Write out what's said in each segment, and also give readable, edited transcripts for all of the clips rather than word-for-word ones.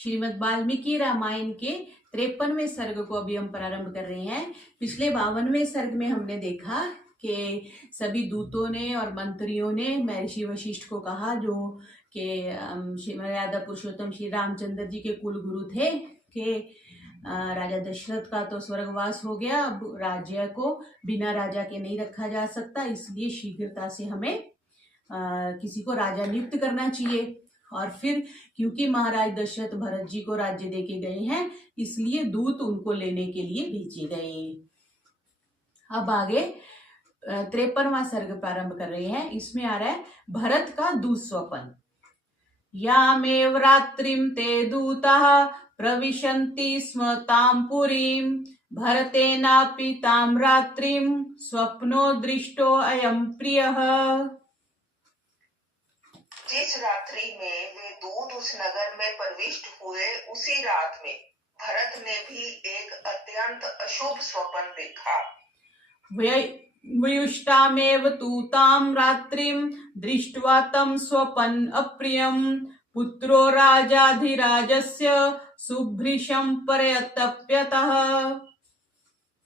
श्रीमद् वाल्मीकि रामायण के 53वें सर्ग को अभी हम प्रारंभ कर रहे हैं। पिछले 52वें सर्ग में हमने देखा कि सभी दूतों ने और मंत्रियों ने महर्षि वशिष्ठ को कहा, जो कि मर्यादा पुरुषोत्तम श्री रामचंद्र जी के कुल गुरु थे, कि राजा दशरथ का तो स्वर्गवास हो गया, अब राज्य को बिना राजा के नहीं रखा जा सकता, इसलिए शीघ्रता से हमें किसी को राजा नियुक्त करना चाहिए। और फिर क्योंकि महाराज दशरथ भरत जी को राज्य देके गए हैं, इसलिए दूत उनको लेने के लिए भेजे गए। अब आगे 53वां सर्ग प्रारंभ कर रहे हैं। इसमें आ रहा है भरत का दुःस्वप्न। यामेव रात्रिम ते दूताः प्रविशन्ति स्म तां पुरीं भरतेनापि तां रात्रिं स्वप्नो दृष्टो अयं प्रियः। जिस रात्रि में वे दूत उस नगर में प्रविष्ट हुए, उसी रात में भरत ने भी एक अत्यंत अशुभ स्वप्न देखा। वयुष्टामेव तु तां रात्रिं दृष्ट्वा तं स्वपन् अप्रियं पुत्रो राजाधिराजस्य सुभृशं परतप्यतः।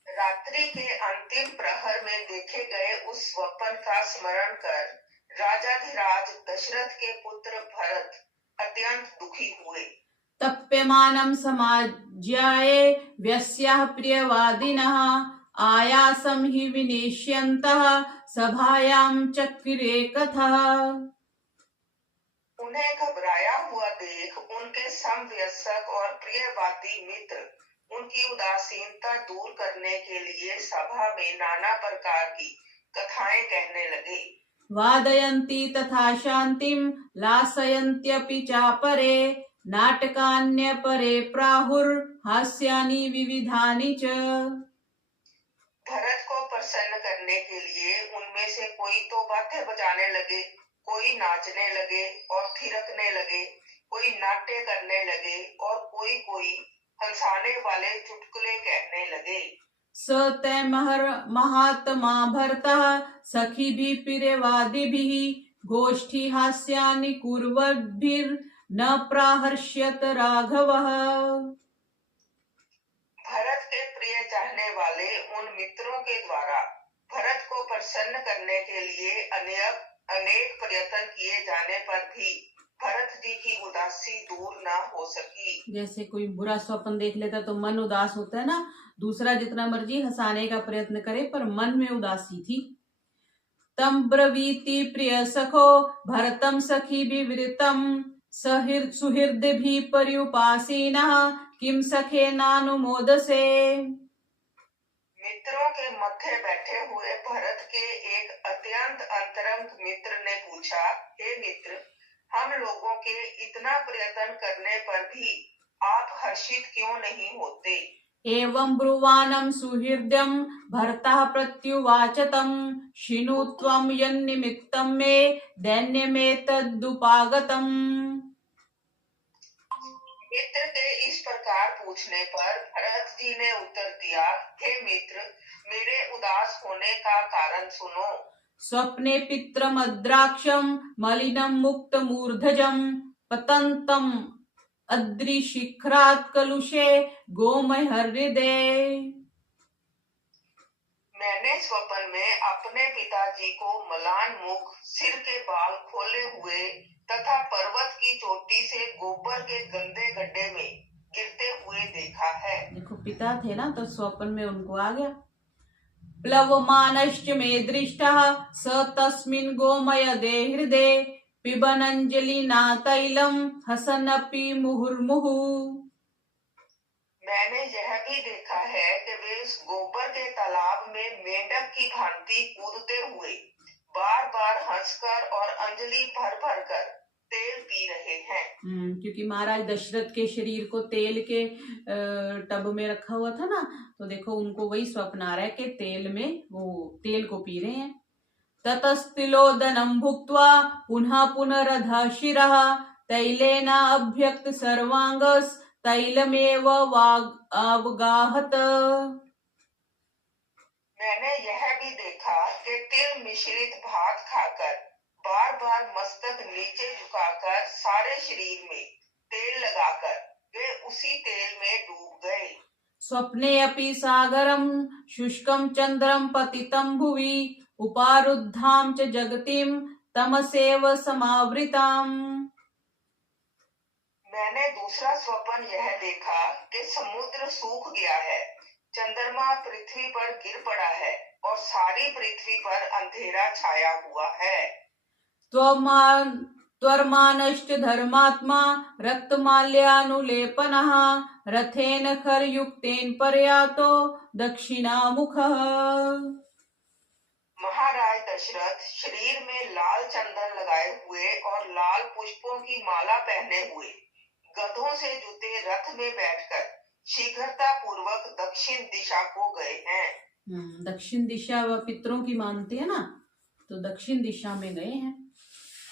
रात्रि के अंतिम प्रहर में देखे गए उस स्वप्न का स्मरण कर राजाधिराज दशरथ के पुत्र भरत अत्यंत दुखी हुए। तप्यमानं समाज्याये व्यस्याः प्रियवादिनः आयासं हि विनेष्यन्तः सभायां चक्रे कथः। उन्हें घबराया हुआ देख उनके समवयस्क और प्रियवादी मित्र उनकी उदासीनता दूर करने के लिए सभा में नाना प्रकार की कथाएं कहने लगे। वादयन्ति तथा शान्तिं लासयन्त्यपि चापरे नाटकान्यपरे प्राहुर्हास्यानि विविधानि च। भरत को प्रसन्न करने के लिए उनमें से कोई तो वाद्य बजाने लगे, कोई नाचने लगे और थिरकने लगे, कोई नाट्य करने लगे और कोई हंसाने वाले चुटकुले कहने लगे। स तै महात्मा भरतः सखिभिः प्रियवादिभिः गोष्ठी हास्यानि कुर्वद्भिर्न प्राहर्ष्यत राघवः। भरत के प्रिय चाहने वाले उन मित्रों के द्वारा भरत को प्रसन्न करने के लिए अनेक प्रयत्न किए जाने पर भी भरत जी की उदासी दूर न हो सकी। जैसे कोई बुरा स्वप्न देख लेता तो मन उदास होता है ना, दूसरा जितना मर्जी हंसाने का प्रयत्न करे पर मन में उदासी थी। तम ब्रवीति प्रिय सखो भरतम सखी विवृतम सुहृद भी पर्युपासीनः किम सखे नानुमोदसे। मित्रों के मध्य बैठे हुए भरत के एक अत्यंत अंतरंग मित्र ने पूछा, हे मित्र, हम लोगों के इतना प्रयत्न करने पर भी आप हर्षित क्यों नहीं होते। एवं ब्रुवाणं सुहृदं भरतः प्रत्युवाच तं शिनु त्वं यन्निमित्तं मे दैन्यमेतदुपागतम्। मित्र के इस प्रकार पूछने पर भरत जी ने उत्तर दिया, हे मित्र, मेरे उदास होने का कारण सुनो। स्वप्ने पित्रमद्राक्षं मलिनं मुक्तमूर्धजं पतन्तं अद्रिशिखरात् कलुषे गोमय हृदय। मैंने स्वप्न में अपने पिताजी को मलान मुख, सिर के बाल खोले हुए तथा पर्वत की चोटी से गोबर के गंदे गड्ढे में गिरते हुए देखा है। देखो, पिता थे ना, तो स्वप्न में उनको आ गया। प्लवमानश्च मे दृष्टः स तस्मिन् गोमय दे हृदे पिबनञ्जलिना तैलम हसनपि मुहुर्मुहु। मैंने यह भी देखा है कि वे उस गोबर के तालाब में मेंढक की भांति कूदते हुए बार बार हंसकर और अंजलि भर भर कर तेल पी रहे हैं। क्योंकि महाराज दशरथ के शरीर को तेल के टब में रखा हुआ था ना, तो देखो उनको वही स्वप्न आ रहा है कि तेल में वो तेल को पी रहे हैं। ततस्तिलोदनं भुक्त्वा पुनः पुनरधः शिरः तैलेन अभ्यक्त सर्वांगस् तैलमेव अवगाहत। मैंने यह भी देखा कि तिल मिश्रित भात खाकर बार बार मस्तक नीचे झुकाकर सारे शरीर में तेल लगाकर वे उसी तेल में डूब गए। स्वप्ने अपि सागरं शुष्कं चंद्रं पतितं भुवि उपारुद्धां च जगतिं तमसेव समावृताम्। मैंने दूसरा स्वप्न यह देखा कि समुद्र सूख गया है, चंद्रमा पृथ्वी पर गिर पड़ा है और सारी पृथ्वी पर अंधेरा छाया हुआ है। त्वर्मानश्च धर्मात्मा रक्तमाल्यानुलेपनः रथेन खरयुक्तेन पर्यातो दक्षिणामुखः। महाराज दशरथ शरीर में लाल चंदन लगाए हुए और लाल पुष्पों की माला पहने हुए गधों से जुते रथ में बैठकर शीघ्रता पूर्वक दक्षिण दिशा को गए हैं। दक्षिण दिशा व पितरों की मानते हैं ना, तो दक्षिण दिशा में गए हैं।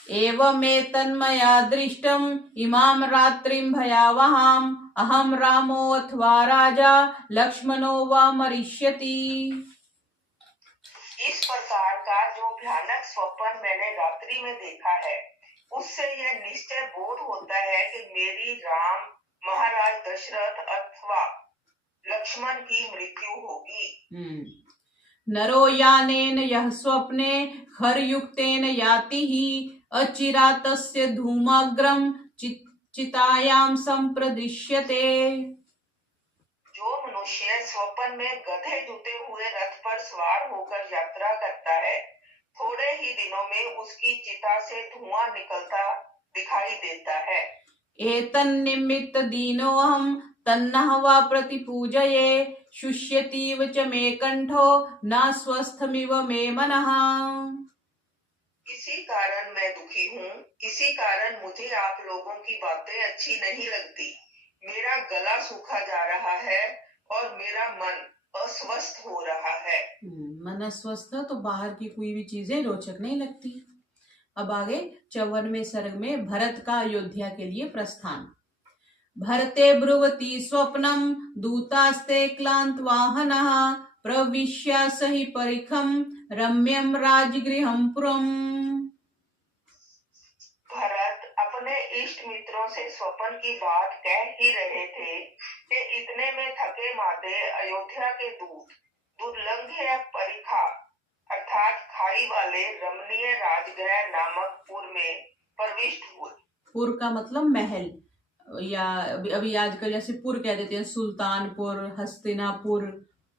एवमेतन्मया दृष्टम् इमां रात्रिं भयावहाम् अहं रामो अथवा राजा लक्ष्मणो वा मरिष्यति। इस प्रकार का जो भयानक स्वप्न मैंने रात्रि में देखा है, उससे यह निश्चय बोध होता है कि मेरी राम, महाराज दशरथ अथवा लक्ष्मण की मृत्यु होगी। नरो यानेन यः स्वप्ने खरयुक्तेन याति हि अचिरातस्य धूमाग्रं चितायां संप्रदिश्यते। जो मनुष्य स्वप्न में गधे जुते हुए रथ पर सवार होकर यात्रा करता है, थोड़े ही दिनों में उसकी चिता से धुआं निकलता दिखाई देता है। एतन्निमित्त दीनोऽहं तन्नः वा प्रतिपूजये शुष्यतीव च मे कंठो न स्वस्थमिव मे मनः। इसी कारण मैं दुखी हूँ, इसी कारण मुझे आप लोगों की बातें अच्छी नहीं लगती। मेरा गला सूखा जा रहा है और मेरा मन अस्वस्थ हो रहा है। मन अस्वस्थ तो बाहर की कोई भी चीजें रोचक नहीं लगती। अब आगे 54वें सर्ग में भरत का अयोध्या के लिए प्रस्थान। भरते ब्रुवती स्वप्नम दूतास्ते क्लांत वाहनः प्रविश्य सहि परिखम रम्यम राजगृहं पुरम्। भरत अपने इष्ट मित्रों से स्वप्न की बात कह ही रहे थे कि इतने में थके मादे अयोध्या के दूत दुर्लंघ्य परिखा अर्थात खाई वाले रमणीय राजगृह नामक पुर में प्रविष्ट हुए। पुर का मतलब महल, या अभी आजकल जैसे पुर कह देते हैं, सुल्तानपुर, हस्तिनापुर,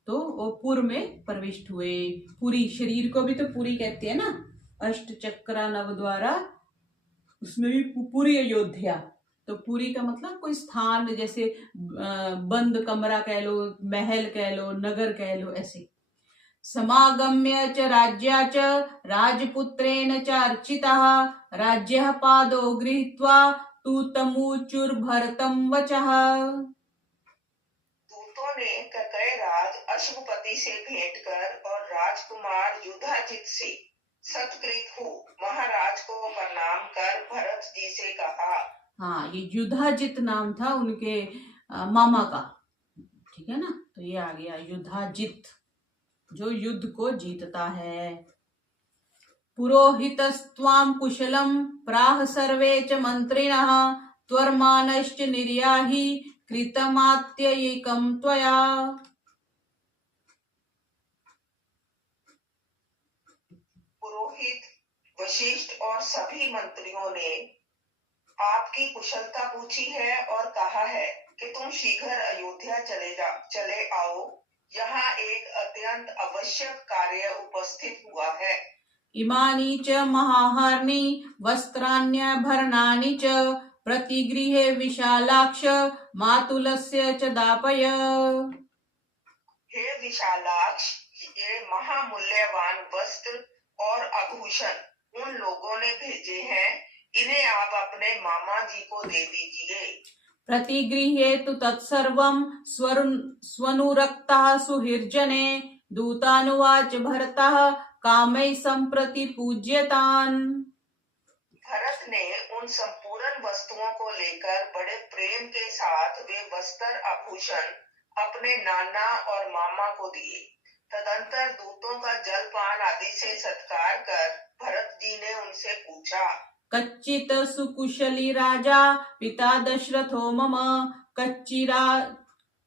तो वो पुर में प्रविष्ट हुए। पुरी, शरीर को भी तो पुरी कहते हैं ना, अष्ट चक्रा नवद्वारा, उसमें भी पुरी अयोध्या। तो पुरी का मतलब कोई स्थान, जैसे बंद कमरा कह लो, महल कह लो, नगर कह लो, ऐसे। समागम्य च राज्या च राजपुत्रेण च अर्चितः राज्यः पादो गृहीत्वा तूतमूचुर्भरतं वचः। दूतों ने ककय राज अश्वपति से भेंट कर और राजकुमार युधाजित से सत्कृत हो महाराज को प्रणाम कर भरत जी से कहा। हाँ, ये युधाजित नाम था उनके मामा का, ठीक है ना। तो ये आ गया युधाजित, जो युद्ध को जीतता है। पुरोहितस्त्वां कुशलं प्राह सर्वे च मंत्रिणः त्वर्मानश्च निर्याहि कृतमात्ययिकं त्वया। पुरोहित, वशिष्ठ और सभी मंत्रियों ने आपकी कुशलता पूछी है और कहा है कि तुम शीघ्र अयोध्या चले आओ। यहाँ एक अत्यंत आवश्यक कार्य उपस्थित हुआ है। इमानि च महाहार्नि वस्त्राण्यभरणानि च प्रतिगृहे विशालाक्ष मातुलस्य च दापय। हे विशालाक्ष, ये महामूल्यवान वस्त्र और आभूषण उन लोगों ने भेजे हैं, इन्हें आप अपने मामा जी को दे दीजिए। प्रतिगृहे तु तत्सर्वं स्वनुरक्तः सुहृर्जने दूतानुवाच भरतः कामैः सम्प्रति पूज्यतान्। भरत ने उन संपूर्ण वस्तुओं को लेकर बड़े प्रेम के साथ वे वस्त्र आभूषण अपने नाना और मामा को दिए। तदंतर दूतों का जलपान आदि से सत्कार कर भरत जी ने उनसे पूछा, कच्चित सुकुशली राजा पिता दशरथो मम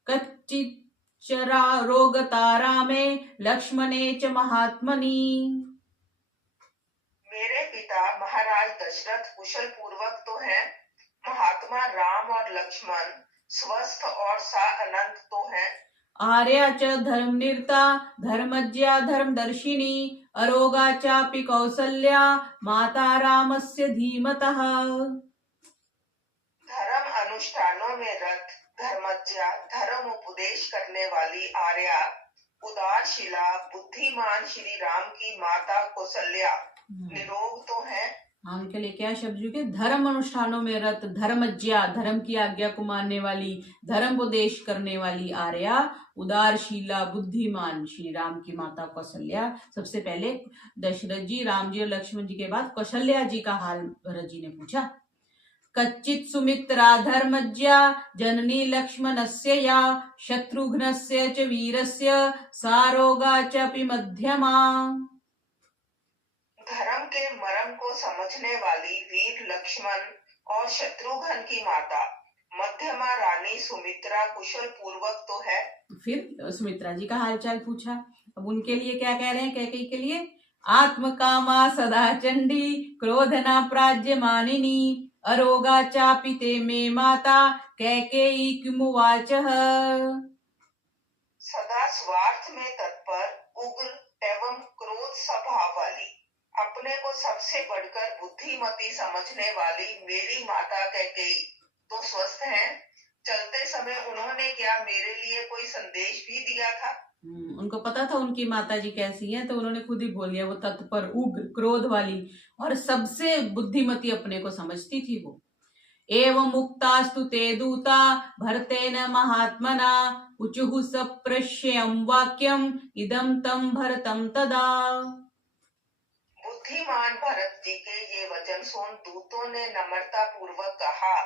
कच्चिच्चरा रोगतारा में लक्ष्मणे च महात्मनि। मेरे पिता महाराज दशरथ कुशल पूर्वक तो हैं, महात्मा राम और लक्ष्मण स्वस्थ और अनंत तो हैं। आर्या च धर्मनिरता धर्मज्ञा धर्मदर्शिनी अरोगा चापि कौसल्या माता रामस्य धीमतः। धर्म अनुष्ठानों में रत, धर्मज्ञा, धर्म उपदेश करने वाली आर्या, उदारशिला, बुद्धिमान श्री राम की माता कौसल्या निरोग तो है। हाँ, उनके लिए क्या शब्द जुड़े? धर्म अनुष्ठानों में रत, धर्मज्ञा, धर्म की आज्ञा को मानने वाली, धर्म उपदेश करने वाली आर्या, उदारशीला, बुद्धिमान श्री राम की माता कौशल्या। सबसे पहले दशरथ जी, राम जी और लक्ष्मण जी के बाद कौशल्या जी का हाल भरत जी ने पूछा। कच्चित् सुमित्रा धर्मज्ञा जननी लक्ष्मणस्य या शत्रुघ्नस्य च वीरस्य सारोगा चापि मध्यमा। धर्म के मर्म को समझने वाली वीर लक्ष्मण और शत्रुघ्न की माता मध्यमा रानी सुमित्रा कुशल पूर्वक तो है। फिर सुमित्रा जी का हालचाल पूछा। अब उनके लिए क्या कह रहे हैं? कैकेयी के लिए आत्मकामा सदा चंडी क्रोधना प्राज्य मानिनी अरोगा चापि ते मे माता कैकेयी किमुवाचः। सदा स्वार्थ में तत्पर, उग्र एवं क्रोध स्वभाव वाली, अपने को सबसे बढ़कर बुद्धिमती समझने वाली मेरी माता कैकेयी तो स्वस्थ हैं। चलते समय उन्होंने क्या मेरे लिए कोई संदेश भी दिया था? उनको पता था उनकी माता जी कैसी हैं, तो उन्होंने खुद ही बोल दिया। वो तत्पर, उग्र, क्रोध वाली और सबसे बुद्धिमती अपने को समझती थी वो। एवं मुक्तास्तु ते दूता भरतेन महात्मना उचुः सप्रश्यं वाक्यम इदं तं भरतं तदा। बुद्धिमान भरत जी के ये वचन सुन दूतों ने नम्रता पूर्वक कहा,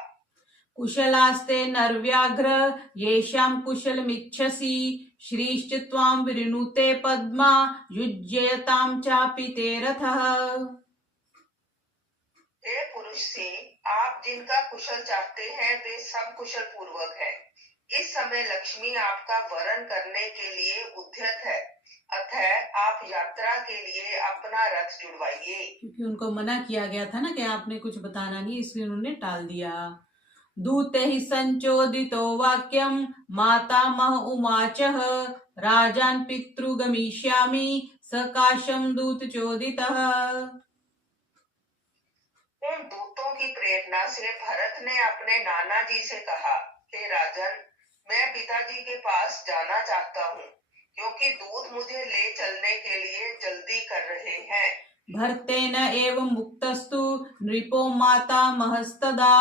कुशलास्ते नरव्याघ्र येषां कुशलमिच्छसि श्रीश्च त्वां विरिणुते पद्मा युज्यतां चापि ते रथः। हे पुरुष सिंह, आप जिनका कुशल चाहते हैं वे सब कुशल पूर्वक है। इस समय लक्ष्मी आपका वरण करने के लिए उद्यत है, अतः आप यात्रा के लिए अपना रथ जुड़वाइए। क्योंकि उनको मना किया गया था ना कि आपने कुछ बताना नहीं, इसलिए उन्होंने टाल दिया। दूते ही संचोदितो वाक्यम मातामह उवाचः राजान पितृगमिष्यामि सकाशम दूत चोदितः। उन दूतों की प्रेरणा से भरत ने अपने नाना जी से कहा, हे राजन, मैं पिताजी के पास जाना चाहता हूँ, क्योंकि दूत मुझे ले चलने के लिए जल्दी कर रहे हैं। भरतेन एवं मुक्तस्तु नृपो माता महस्तदा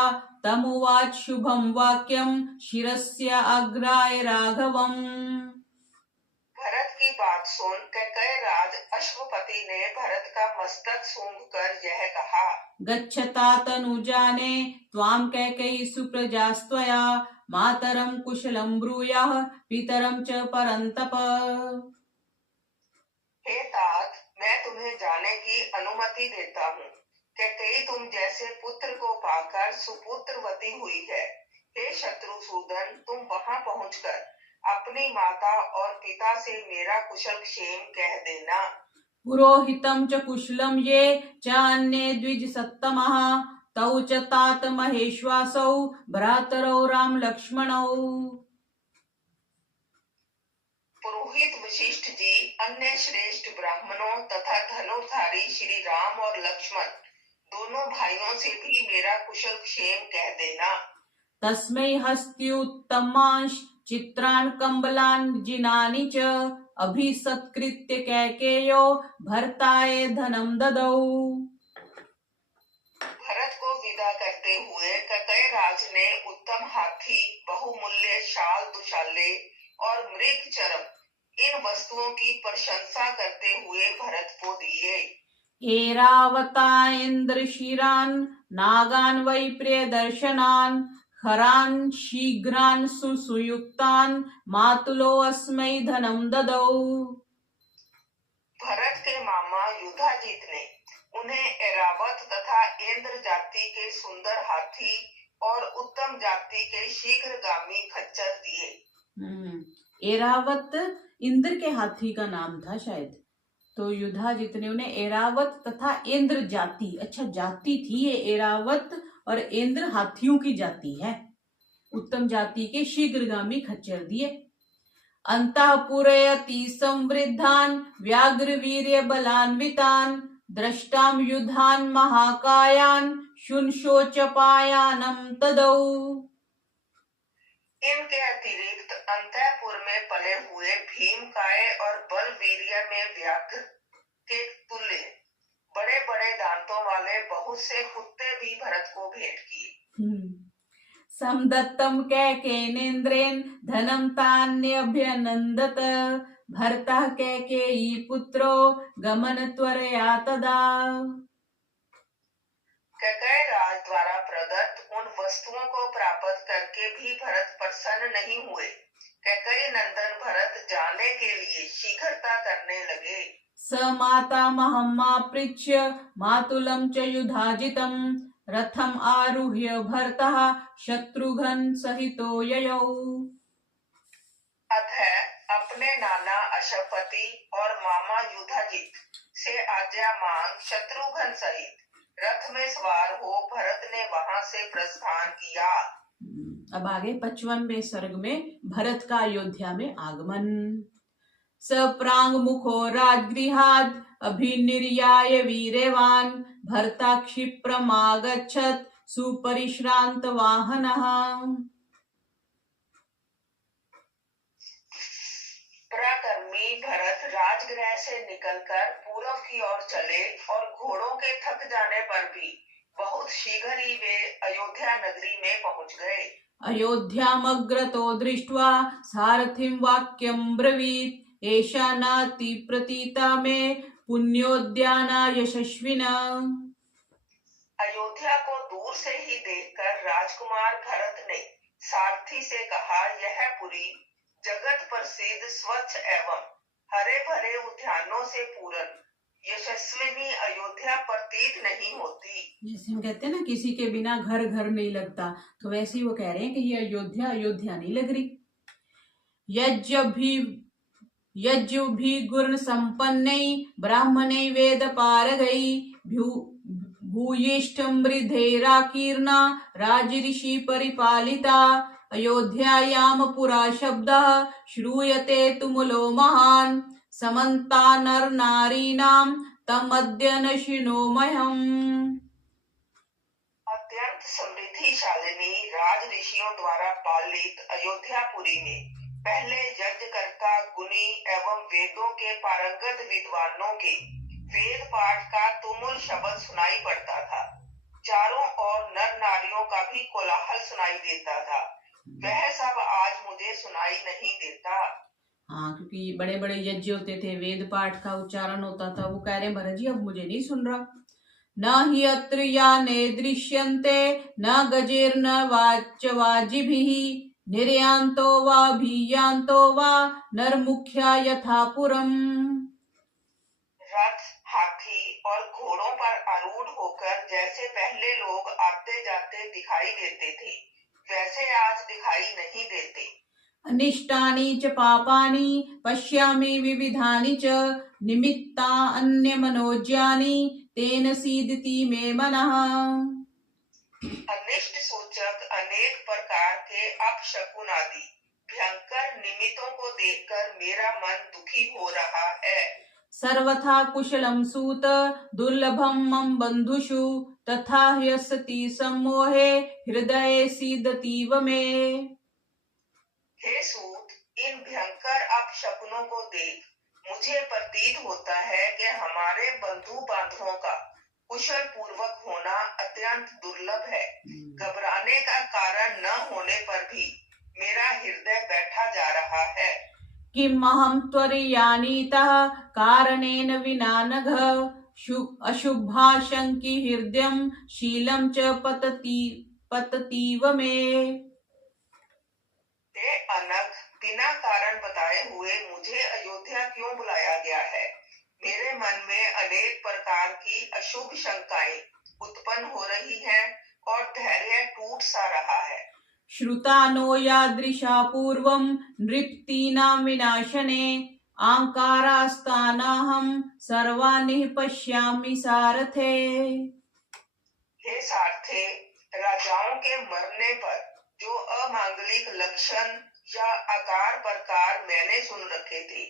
तमुवाच शुभम वाक्यम शिरस्य अग्राय राघवम। भरत की बात सुन कैकेयी राज अश्वपति ने भरत का मस्तक सूंघकर यह कहा, गच्छता तनुजाने त्वां कैकेयी सुप्रजास्त्वया मातरम कुशलम ब्रूयाः पितरम च परन्तप। हे तात, मैं तुम्हें जाने की अनुमति देता हूँ। कैकेयी तुम जैसे पुत्र को पाकर सुपुत्रवती हुई है। हे शत्रुसूदन, तुम वहां पहुंचकर अपनी माता और पिता से मेरा कुशल क्षेम कह देना। पुरोहितं च कुशलं ये चान्ये द्विज सत्तमः तौ च तात महेश्वासौ भ्रातरौ राम लक्ष्मणौ। पुरोहित वशिष्ठ जी अन्य श्रेष्ठ ब्राह्मणों तथा धनुर्धारी श्री राम और लक्ष्मण दोनों भाइयों से भी मेरा कुशल क्षेम कह देना। तस्मै हस्त्युत्तमांश चित्रान् कम्बलान् जिनानि च अभिसत्कृत्य कैकेयो भरताय धनम ददौ। भरत को विदा करते हुए कैकेयी राज ने उत्तम हाथी, बहुमूल्य शाल, दुशाले और मृग चर्म इन वस्तुओं की प्रशंसा करते हुए भरत को दिए। एरावता इंद्रशिरान् नागान् वै प्रियदर्शनान् हरान् शीघ्रान् सुयुक्तान् मातुलो अस्मै धनम ददौ। भरत के मामा युधाजित ने उन्हें एरावत तथा इंद्र जाति के सुंदर हाथी और उत्तम जाति के शीघ्रगामी खच्चर दिए। एरावत इंद्र के हाथी का नाम था शायद। तो युधाजित ने उन्हें एरावत तथा इंद्र जाति, अच्छा जाति थी ये एरावत और इंद्र हाथियों की जाति है, उत्तम जाति के शीघ्रगामी खच्चर दिए। अंतःपुरयति संवृद्धान व्याघ्र वीर्य बलान्वितान दृष्टाम युधान महाकायान शुनशोचपायानम तदौ। इनके अतिरिक्त अंतःपुर में पले हुए भीमकाय और बलवीर्य में व्याघ्र के तुल्य बड़े बड़े दांतों वाले बहुत से कुत्ते भी भरत को भेंट किए। समदत्तम कैकेनेन्द्रेण धनम तान्यभ्यनंदत भर्ता कैकेयी पुत्रो गमन त्वरया तदा। कैकेयी राज द्वारा प्रदत्त उन वस्तुओं को प्राप्त करके भी भरत प्रसन्न नहीं हुए। कैकेयी नंदन भरत जाने के लिए शीघ्रता करने लगे। स माता महम्मापृच्य मातुलम च युधाजितम रथम आरुह्य भरतः शत्रुघ्न सहितो ययौ। अतः अपने नाना अशोकपति और मामा युधाजित से आज्ञा मांग शत्रुघ्न सहित रथ में सवार हो भरत ने वहां से प्रस्थान किया। अब आगे 55वें सर्ग में भरत का अयोध्या में आगमन। सप्रांग मुखो राजगृहाद अभिनिर्याय वीर्यवान भर्ता क्षिप्रमागच्छत् सुपरिश्रांत वाहनः। पराक्रमी भरत राजगृह से निकलकर पूर्व की ओर चले और घोड़ों के थक जाने पर भी बहुत शीघ्र ही वे अयोध्या नगरी में पहुंच गए। अयोध्यामग्रतो दृष्ट्वा सारथिं वाक्यं ब्रवीत एषा नाति प्रतीता मे पुण्योद्याना यशस्विना। अयोध्या को दूर से ही देखकर राजकुमार भरत ने सारथी से कहा, यह पुरी जगत प्रसिद्ध स्वच्छ एवं हरे भरे उद्यानों से पूर्ण यशस्विनी अयोध्या प्रतीत नहीं होती। जैसे हम कहते हैं ना किसी के बिना घर घर नहीं लगता, तो वैसे ही वो कह रहे हैं कि ये अयोध्या अयोध्या नहीं लग रही। यज्ञ भी गुण संपन्न ब्राह्मणे वेद पारगई भूयिष्ठ मृधेराकीर्णा राजऋषि परिपालिता अयोध्यायाम पुरा शब्दः श्रूयते तुमुलो महान् समन्ता नर नारीणाम तमद्य न शृणोम्यहम्। अत्यंत समृद्धिशालिनी राज ऋषियों द्वारा पालित अयोध्यापुरी में पहले यज्ञकर्ता गुणी एवं वेदों के पारंगत विद्वानों के वेद पाठ का तुमुल शब्द सुनाई पड़ता था। चारों ओर नर नारियों का भी कोलाहल सुनाई देता था। वह सब आज मुझे सुनाई नहीं देता। हाँ, क्योंकि बड़े बड़े यज्ञ होते थे, वेद पाठ का उच्चारण होता था। वो कह रहे भरत जी अब मुझे नहीं सुन रहा। न हि अत्र याने दृश्यन्ते न गजेर्न वाजिभिः निर्यान्तो वा भीयान्तो वा नरमुख्या यथा पुरम्। रथ, हाथी और घोड़ों पर आरूढ़ होकर जैसे पहले लोग आते जाते दिखाई देते थे, वैसे आज दिखाई नहीं देते। अनिष्टानि च पापानि पश्यामि विविधानि च निमित्ता अन्य मनोज्यानि तेन सीदति मे मनः। अनिष्ट सूचक अनेक प्रकार के अपशकुन आदि भयंकर निमित्तों को देखकर मेरा मन दुखी हो रहा है। सर्वथा कुशलम सूत दुर्लभम मम बंधुषु तथा ह्यसति सम्मोहे हृदये सीदतीव मे। हे सूत, इन भयंकर अपशकुनों को देख मुझे प्रतीत होता है कि हमारे बंधु बांधवों का कुशल पूर्वक होना अत्यंत दुर्लभ है। घबराने का कारण न होने पर भी मेरा हृदय बैठा जा रहा है। किम अहम त्वरयानीतः कारणेन विना नघ अशुभाशंकी हृदयं शीलं च पततीव मे। अनघ, बिना कारण बताए हुए मुझे अयोध्या क्यों बुलाया गया है? मेरे मन में अनेक प्रकार की अशुभ शंकाएं उत्पन्न हो रही हैं और धैर्य टूट सा रहा है। श्रुतानो यादृशा पूर्वं नृप्तीनां विनाशने आंकारास्तानाहं सर्वाणि पश्यामि सारथे। हे सारथे, राजाओं के मरने पर जो अमांगलिक लक्षण या आकार प्रकार मैंने सुन रखे थे,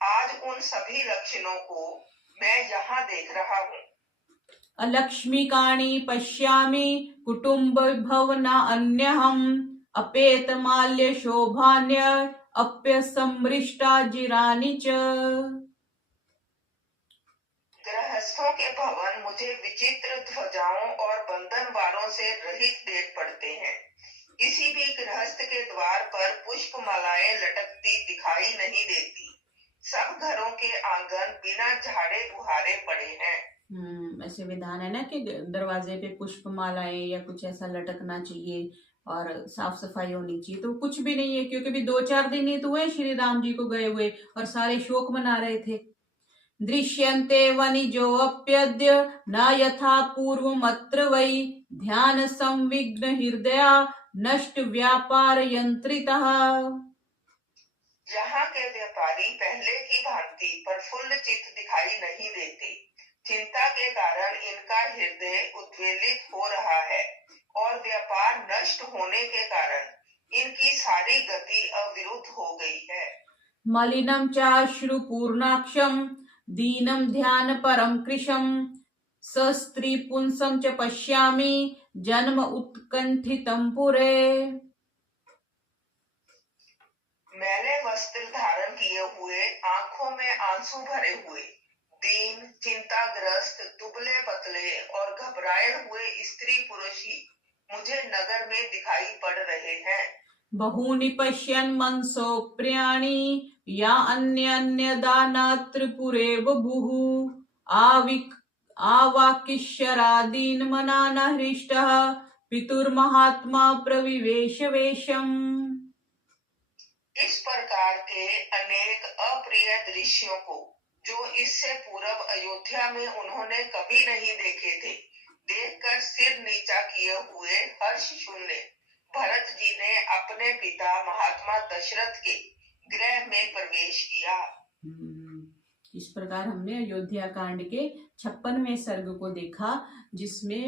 आज उन सभी लक्षणों को मैं यहाँ देख रहा हूँ। अलक्ष्मीकाणि पश्यामि कुटुम्ब भवना अन्यहम् अपेतमाल्य शोभान्य अप्यसमृष्टा जिरानि च। गृहस्थों के भवन मुझे विचित्र ध्वजाओं और बंधनवारों से रहित देख पड़ते हैं। किसी भी गृहस्थ के द्वार पर पुष्प मालाएं लटकती दिखाई नहीं देती। सब घरों के आंगन बिना झाड़े बुहारे पड़े हैं। ऐसे विधान है ना कि दरवाजे पे पुष्प मालाएं या कुछ ऐसा लटकना चाहिए और साफ सफाई होनी चाहिए, तो कुछ भी नहीं है, क्योंकि भी 2-4 दिन ही तो हुए श्री राम जी को गए हुए और सारे शोक मना रहे थे। दृश्यन्ते वनिजोऽप्यद्य न यथा पूर्वमत्र वै ध्यान संविघ्न हृदया नष्ट व्यापार यंत्रितः। यहाँ के व्यापारी पहले की भांति प्रफुल्ल चित्त दिखाई नहीं देते। चिंता के कारण इनका हृदय उद्वेलित हो रहा है और व्यापार नष्ट होने के कारण इनकी सारी गति अविरुद्ध हो गई है। मलिनम चाश्रु पूर्णाक्षम दीनम ध्यान परम कृशम सस्त्री पुंसम च पश्यामि जन्म उत्कंठितम पुरे। मैंने वस्त्र धारण किए हुए, आंखों में आंसू भरे हुए, दीन, चिंताग्रस्त, दुबले पतले और घबराए हुए स्त्री पुरुष ही मुझे नगर में दिखाई पड़ रहे हैं। बहूनि पश्यन् मनसो प्रियाणि या अन्य दानात्र पुरे बभुः आवाकिष्यरादीन मना न हृष्टः पितुर्महात्मा प्रविवेश वेशम्। इस प्रकार के अनेक अप्रिय दृश्यों को जो इससे पूर्व अयोध्या में उन्होंने कभी नहीं देखे थे, देखकर सिर नीचा किए हुए हर्ष शून्य भरत जी ने अपने पिता महात्मा दशरथ के गृह में प्रवेश किया। इस प्रकार हमने अयोध्या कांड के 56वें सर्ग को देखा, जिसमें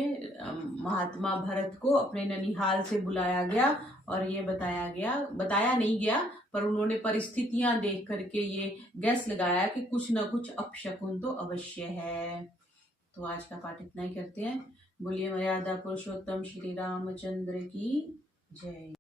महात्मा भरत को अपने ननिहाल से बुलाया गया और ये बताया नहीं गया, पर उन्होंने परिस्थितियां देख करके ये गैस लगाया कि कुछ न कुछ अपशकुन तो अवश्य है। तो आज का पाठ इतना ही करते हैं। बोलिए मर्यादा पुरुषोत्तम श्री रामचंद्र की जय।